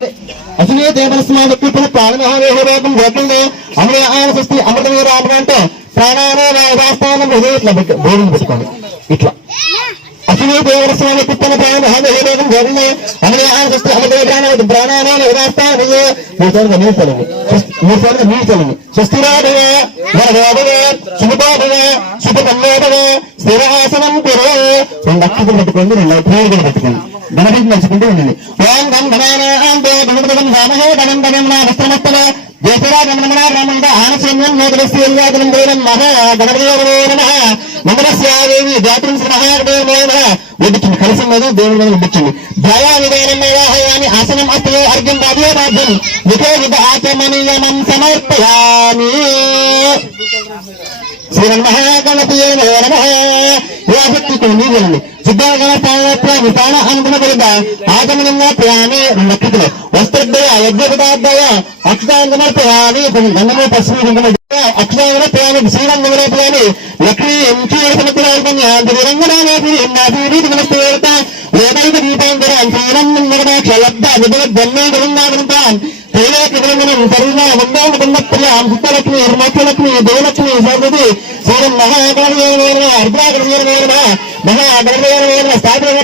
అసలే దేవస్మాదకు ప్రాణమహావేహం గోత్రంలో అమరే ఆయన సృష్టి అమృతమే రాముడు అంటే ప్రాణానే రాస్తానం ఇట్లా బోధన పెట్టుకోండి. ఇట్లా అసలే దేవస్వామి కుప్పల ప్రాణమహావేహం గోత్రంలో అమరే ఆయన సృష్టి అమృతమే ప్రాణానే రాస్తానం 3 సార్లు మీరు చలండి. 3 సార్లు మీరు చలండి. స్వస్తిరాభవ వరదాభవ శుభాభవ శుభకన్యాభవ స్థిరాసనం కురు. 2 అక్షతలు పెట్టుకోండి, 2 అక్షరాలు కూడా పెట్టుకోండి. గణపతి నడుచుకుంటూ ఉండండి. ఓం గం గణానాంతో గణపతిం రామహే గణం గణం నా వస్త్రమస్తల జయసురా గమనమణ రామంద ఆనశూన్యం నోదరస్యేల్యాదనం దేవం మహా గణపతియోగో నమః నమస్యాదేవి జాతం శ్రీమహాగణేన. ఒడ్డుచుంది కలిసి మీద దేవుడి మీద ఒడ్డుచుంది. దయా విధానమేవాహయామి ఆసనం అస్తయో అర్ఘ్యం రాజ్యం విధో విధ ఆచమనీయమం సమర్పయామి. శ్రీమన్మహాగణపతియే నమః. యాశక్తితో నీళ్ళని సిద్ధాగణస్థానాన్ని ప్రాణ అనుకున్న ఆగమనంగా ప్రయాణి 2 అక్షతలు వస్త్రద్దయ యజ్ఞపదార్థయ అక్షతాంగమర్పయామి. గంధము పశ్చిమ అక్షతాంగ ప్రయాణి శ్రీరంగంలో ప్రయాణి లక్ష్మీ ఏదైక దీపాంతరం శ్రీరంగ విభవద్వన్మేగృందావృతాన్ త్రైలోక్యగణం సర్వా వందోపన్నప్రియాం సుత్తలక్ష్మి హిర్మోక్షలక్ష్మి దేవలక్ష్మి సరస్వతి శ్రీరం మహాగణవేన అర్ధాగణవేన మహాగణవేన స్థాపన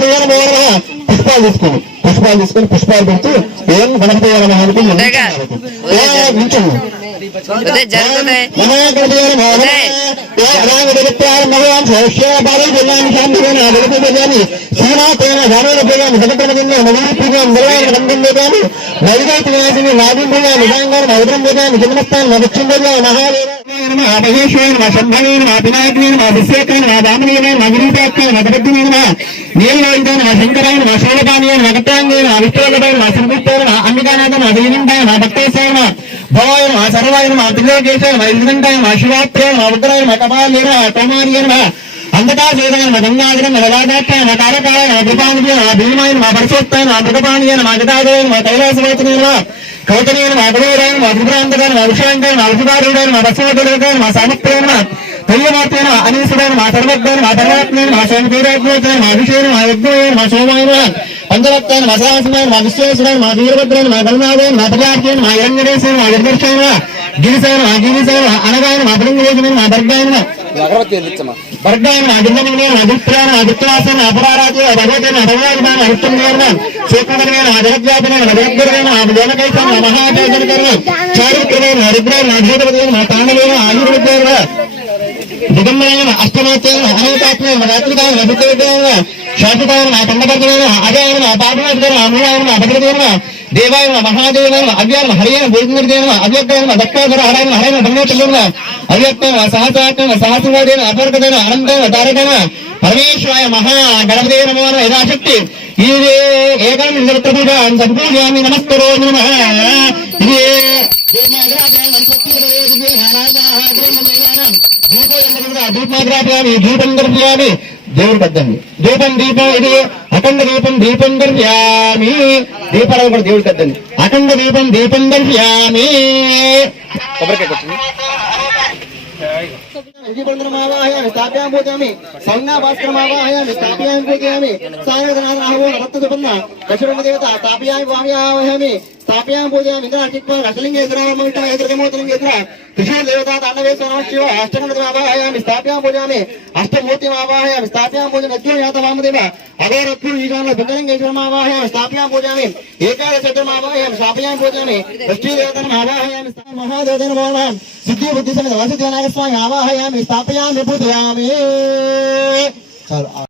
పుష్పాలు తీసుకొని పుష్పాలు పెడుతూ ఏం గణపతి నీలలోయిదాన శంకరాయన శూలపానీయన నగతాంగేన విష్ణులపైన సంపుష్టాయన అంబికానాథన శ్రీనింటాయన భక్తేశ్వరన భవాయన సర్వాయన త్రిలోకేశాయన ఇల్లంటాయన శివాత్రేయన ఉగ్రాయన కపాలేన కౌమార్యన అంతటా చేదన గంగాధరన లలాదాక్షాయన తారకాయన కృపానియన భీమాయన పరశోత్తాయన మృగపానీయన గదాదయన కైలాసవాచన కౌతనీయన అగడోరాయన త్రిపురాంతకాయన విషాంకాయన అల్పుదారుడైన బసవదుడైన సామత్రేయన తల్యమాత్రేన అనీసుడైన సర్వజ్ఞైన ధర్మాత్మైన స్వామితీరాజ్ఞోచైన అభిషేకం యజ్ఞోయన సోమాయన పంచరత్న సహస్రమైన విశ్వేశ్వరైన వీరభద్రైన గణనాథైన ప్రజార్జైన హిరణ్యదేశైన నిర్దర్శైన గిరిశైన అనగాయన అపరంగోజమైన బర్గాయన బర్గాయన అభిన్నమైన అభిప్రాయన అభిత్వాసన అపరారాజు భగవతైన భగవాన్ అభిత్తుమైన శేఖరమైన జగద్వ్యాపమైన జగద్గురైన జనకైన మహాజనకైన చారిత్రమైన హరిద్రైన అధిపతిమైన తాండవైన ఆయుర్వేదైన దిగంబరైన అష్టమోత్తైన అనేకాత్మైన రాత్రికాయన అభిత్వైన శాశ్వతమైన పండపర్గమైన అజయన పాపనాథైన అమృతాయన భద్రతైన దేవాయన మహాదేవైన అవ్యాయన హరియన భోజనదేవన అవ్యక్తైన దక్షాధర హరైన హరైన బ్రహ్మచర్యన అవ్యక్తైన సహస్రాత్మైన సహస్రవాదైన అపర్గతైన అనంతైన తారకైన పరమేశ్వరాయ మహా గణపతే నమో యథాశక్తి ఇదే ఏకం పూజాన్ సంపూజయామి నమస్కరో నమః. ఇదే దీపం దర్శయామి దేవుడికి అద్దండి. దీపం ఇది అఖండ దీపం దర్శయామి. దీపాలు కూడా దేవుడికి అద్దండి. అఖండ దీపం దర్శయామి. స్థాప్యాం పూజయామి సౌమ్యా భాస్కరమావాహయామి స్థాప్యాం పూజయామి సాగరనాథరాహో రక్తసుపన్న దశరథదేవత స్థాప్యామి వామయావహయామి స్థాప్యాం పూజయామి ఇంద్రాచిత్వ రసలింగేశ్వరమోతలింగేశ్వర త్రిశూలదేవత తాండవేశ్వర శివ అష్టగణపతిమావాహయామి స్థాప్యాం పూజయామి అష్టమూర్తిమావాహయామి స్థాప్యాం పూజ నద్యోయాత వామదేవ అఘోరత్రు ఈశాన పింగళింగేశ్వరమావాహయామి స్థాప్యాం పూజయామి ఏకాదశమావాహయామి స్థాప్యాం పూజయామి దృష్టిదేవతమావాహయామి మహాదేవతైన మోహనం సిద్ధి బుద్ధి సమేత వసుదేవ నాగస్వామి ఆవాహయామి స్థాపయామి పూజయామి. చాలు.